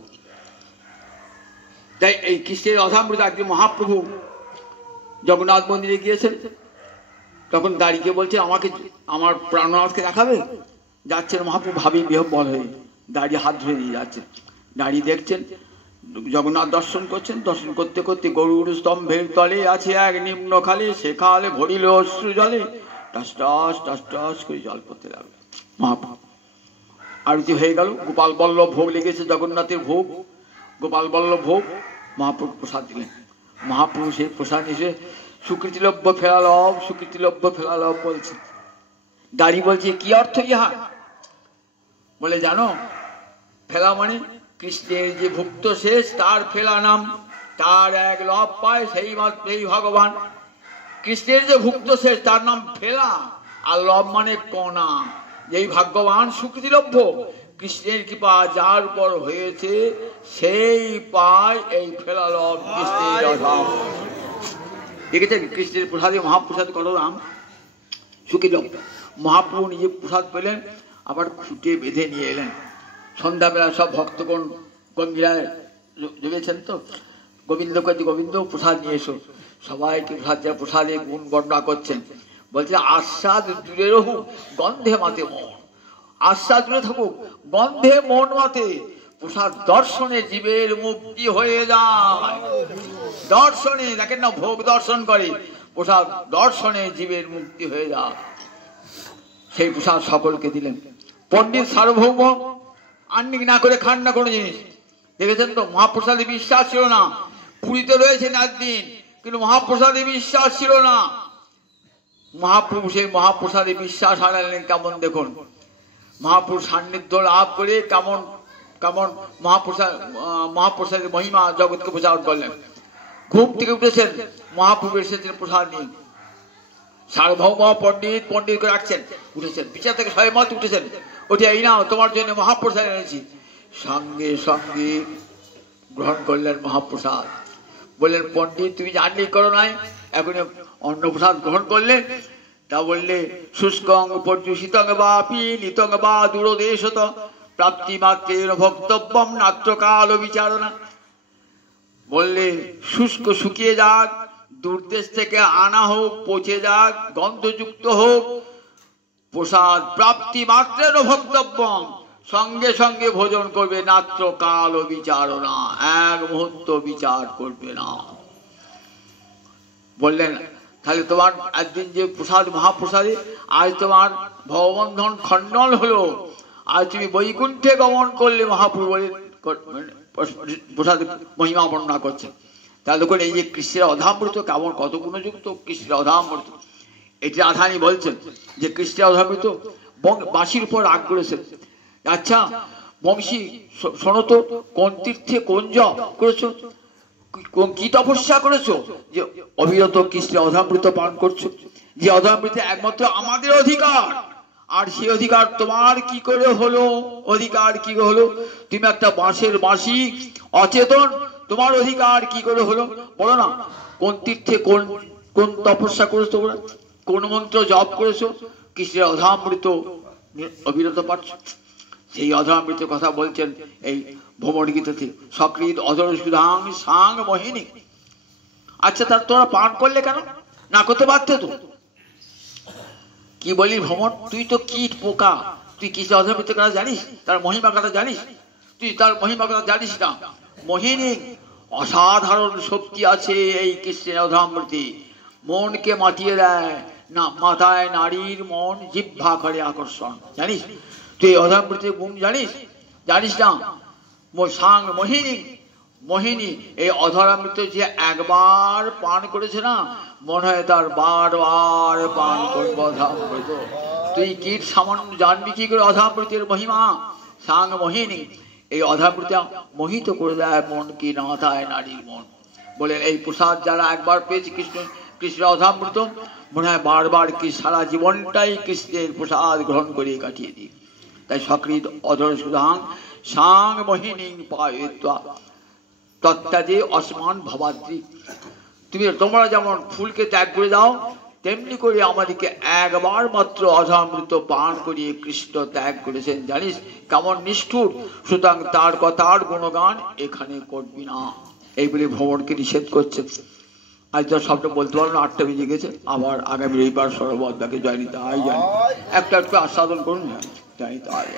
তাই এই কৃষ্ণের অধরামৃত একদিন মহাপ্রভু জগন্নাথ মন্দিরে গিয়েছেন, তখন দাঁড়িয়ে বলছে আমাকে, আমার প্রাণনাথকে দেখাবে। যাচ্ছেন মহাপ্রভু ভাবি বিহ্বল হয়ে, দাঁড়িয়ে হাত ধরে দিয়ে যাচ্ছেন। দাঁড়িয়ে দেখছেন জগন্নাথ দর্শন করছেন, দর্শন করতে করতে গরুর স্তম্ভের তলে আছে এক নিম্ন খালে, সে খালে ভরিল অশ্রু জলে, টাস টাস টাস টাস করে জল পড়তে লাগলো। মহাপ্রভু আরতি হয়ে গেল, গোপাল বল্লভ ভোগ লেগেছে, জগন্নাথের ভোগ, গোপাল বল্লভ ভোগ। মহাপ্রভু প্রসাদ দিলেন। মহাপ্রভু সেই প্রসাদ এসে সুকৃতিলভ্য ফেরালভ, সুকৃতিলভ্য ফেরালভ বলছে। দাঁড়িয়ে বলছে কি অর্থ ইহা? বলে জানো, ফেলা মানে কৃষ্ণের যে ভুক্ত শেষ তার ফেলা নাম, তার এক লভ পায় সেই ভগবান। কৃষ্ণের যে ভুক্ত শেষ তার নাম ফেলা, আর লভ মানে কণা। যেই ভাগ্যবান সুকৃতিলভ্য, কৃষ্ণের কৃপা যার উপর হয়েছে সেই পায় এই ফেলা লভ, কৃষ্ণের অধাম। দেখেছেন কৃষ্ণের প্রসাদে মহাপ্রসাদ কত নাম, সুকৃতিলভ্য। মহাপ্রভু নিজে প্রসাদ পেলেন, আবার খুঁটে বেঁধে নিয়ে এলেন। সন্ধ্যাবেলা সব ভক্তগণ গম্ভীরায় জমেছেন, তো গোবিন্দ কাছে গোবিন্দ প্রসাদ নিয়ে এসো। সবাইকে প্রসাদে গুণ বর্ণনা করছেন। বলছে আস্বাদ দূরে রহুক, গন্ধে মাতে মন। আস্বাদ দূরে থাকুক, গন্ধে মন মাতে। প্রসাদ দর্শনে জীবের মুক্তি হয়ে যায়। দর্শনে, দেখেন না, ভোগ দর্শন করে, প্রসাদ দর্শনে জীবের মুক্তি হয়ে যায়। সেই প্রসাদ সকলকে দিলেন। পণ্ডিত সার্বভৌম আন্নিক না করে খান না কোনো জিনিস। দেখেছেন তো, মহাপ্রসাদে বিশ্বাস ছিল না। পুরীতে রয়েছেন একদিন, কিন্তু মহাপ্রসাদে বিশ্বাস ছিল না। মহাপ্রভু সেই মহাপ্রসাদে বিশ্বাস হারালেন কেমন দেখুন। মহাপ্রভু সান্নিধ্য লাভ করে কেমন কেমন মহাপ্রসাদের মহিমা জগৎকে প্রচার করলেন। ঘুম থেকে উঠেছেন, মহাপ্রভু এসেছেন প্রসাদ নিয়ে। সার্বভৌম পণ্ডিত পণ্ডিত করে রাখছেন, উঠেছেন বিচার থেকে সবাই মত উঠেছেন, ওঠে এই নাও তোমার জন্য মহাপ্রসাদ এনেছি। সঙ্গে সঙ্গে গ্রহণ করলেন মহাপ্রসাদ। বললেন পণ্ডিত তুমি জানলেই করো নাই, এখন অন্নপ্রসাদ গ্রহণ করলে। তা বললে শুষ্কং পর্যুষিতং বা পীলিতং বা দূরদেশত প্রাপ্তি মাত্রের ভক্তব্যম নাট্যকাল বিচারণা। বললে শুষ্ক শুকিয়ে যাক, দূরদেশ থেকে আনা হোক, পচে যাক, গন্ধযুক্ত হোক, প্রসাদ প্রাপ্তি মাত্রের ভক্তব্যম, সঙ্গে সঙ্গে ভোজন করবে, নাত্র কাল বিচারণা, এক মুহূর্ত বিচার করবে না। বললেন তাহলে তোমার একদিন যে প্রসাদ মহাপ্রসাদে, আজ তোমার ভববন্ধন খণ্ডন হলো, আজ তুমি বৈকুণ্ঠে গমন করলে। মহাপ্রভু প্রসাদ মহিমা বর্ণনা করছে। তাহলে করে এই যে কৃষ্ণের অধামৃত কেমন কত গুণযুক্ত কৃষ্ণের অধামৃত, এটি রাধারানী বলছেন যে কৃষ্ণের অধামৃত বাঁশির উপর রাগ করেছেন। আচ্ছা বংশী শোনো তো, কোন তীর্থে কোন জপ করেছো, কি তপস্যা করেছো যে অবিরত কৃষ্ণের অধামৃত পান করছো, যে অধামৃত একমাত্র আমাদের অধিকার, আর সেই অধিকার তোমার কি করে হলো, অধিকার কি হলো? তুমি একটা বাঁশের বাঁশি, অচেতন, তোমার অধিকার কি করে হলো বলো না? কোন তীর্থে কোন কোন তপস্যা করেছো তোমরা, কোন মন্ত্র জপ করেছো, কৃষ্ণের অধামৃত অবিরত পাচ্ছ? সেই অধামৃতের কথা বলছেন এই ভ্রমর গীতাতে, সক্রিয় অধর সুধাং সাং মোহিনী। আচ্ছা তার তোমরা পান করলে কেন, না করতে পারতে তো? কি বলি ভ্রমর, তুই তো কীট পোকা, তুই কৃষ্ণের অধামৃতের কথা জানিস, তার মহিমা কথা জানিস? তুই তার মহিমা কথা জানিস না। মোহিনী, অসাধারণ শক্তি আছে এই কৃষ্ণের অধামৃতে, মনকে মাতিয়ে দেয় না, মাথায় নারীর মন জিহ্বা করে আকর্ষণ, জানিস? তুই অধামৃতের গুণ জানিস? জানিস না? সাং মোহিনী, মোহিনী এই অধরামৃত যে একবার পান করেছে না, মনে হয় তার বারবার পান করবো অধামৃত। তুই কীট সামান্য জানবি কি করে অধামৃতের মহিমা? সাং মোহিনী, এই অধামৃত মোহিত করে দেয় মন কি মাথায় নারীর মন। বলেন এই প্রসাদ যারা একবার পেয়েছে কৃষ্ণ কৃষ্ণের অধামৃত, মনে হয় বারবার কি সারা জীবনটাই কৃষ্ণের প্রসাদ গ্রহণ করে কাটিয়ে দিই। তাই সক্রিয় অধর সুধাং সাং মোহিনী পায়িত্বা তত্ত্বাদে অসমান ভবাদ্রি। তোমরা যেমন ফুলকে ত্যাগ করে দাও, তেমনি করে আমাদেরকে একবার মাত্র অধামৃত পান করিয়ে কৃষ্ণ ত্যাগ করেছেন, জানিস কেমন নিষ্ঠুর? সুতরাং তার কথার গুণগান এখানে করবি না, এই বলে ভ্রমণকে নিষেধ করছে। আজ তো সবটা বলতে পারবো না, 8টা বেজে গেছে। আবার আগামী রবিবার সর্বদাকে জয় নিতে হয়, জানি একটা একটু আস্বাদন করুন, জয় নিতে হয়।